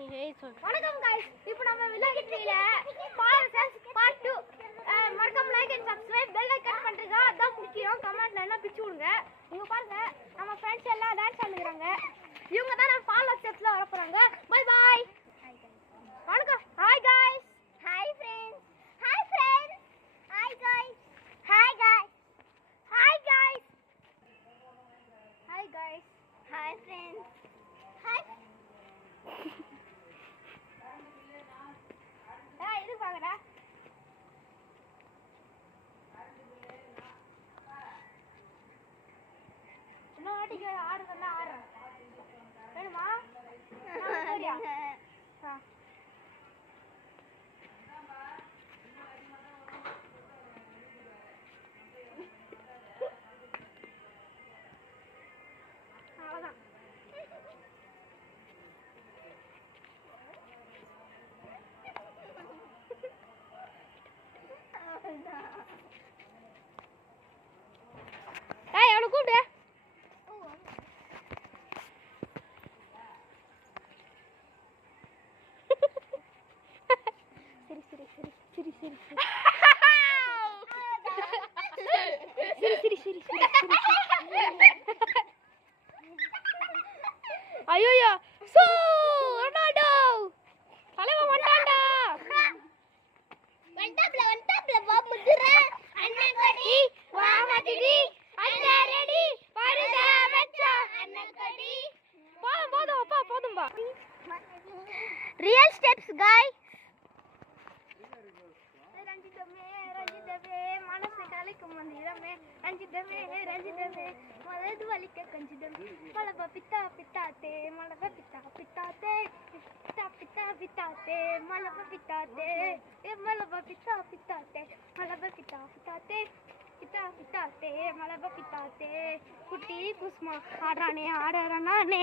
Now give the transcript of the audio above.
வணக்கம் गाइस, இப்போ நம்ம விளையாட்டு டிவில பார்ட் 2 மறக்காம like and subscribe bell icon பண்றீங்க. அதான் முக்கியம். கமெண்ட்ல என்ன பிச்சு விடுங்க. இங்க பாருங்க, நம்ம ஃப்ரெண்ட்ஸ் எல்லாம் டான்ஸ் ஆடுறாங்க. இவங்க தான் நம்ம ஃபாலோ ஸ்டெப்ஸ்ல வர போறாங்க. Bye bye. வணக்கம். Hi guys. Hi friends. Hi friends. Hi guys. Hi guys. Hi guys. Hi guys. Hi friends. Hi. இது பாருடா. இன்னும் வாட்டிக்கு ஆடுறதா ஆடுறேன். வேணுமா? சரியா? அவ்வளவுதான். ஏய், அவனை கூப்பிடு. சரி சரி சரி சரி சரி சரி சரி சரி சரி ஐயோ சோ ரொனால்டோ தலைவன் வந்துட்டான்டா. வண்டாப்ல வா முதுற அண்ணன் கடி வா மதிடி அண்ணா ரெடி பரதா வச்சா அண்ணன் கடி போதும் அப்பா போதும்பா. Real steps guys. ரஞ்சிதமே மனசு கலைக்கும் மந்திரமே ரஞ்சிதமே மனது வலிக்க கஞ்சிதமே மலப பித்தா பித்தாத்தே மலப பித்தா பித்தாத்தே பித்தா பித்தா பித்தாத்தே மலப பித்தாத்தே மலப பித்தா பித்தாத்தே மலப பித்தா பித்தாத்தே பித்தா பித்தாத்தே மலப பித்தாத்தே குட்டி குஸ்மா ஆடுறானே ஆடுறானே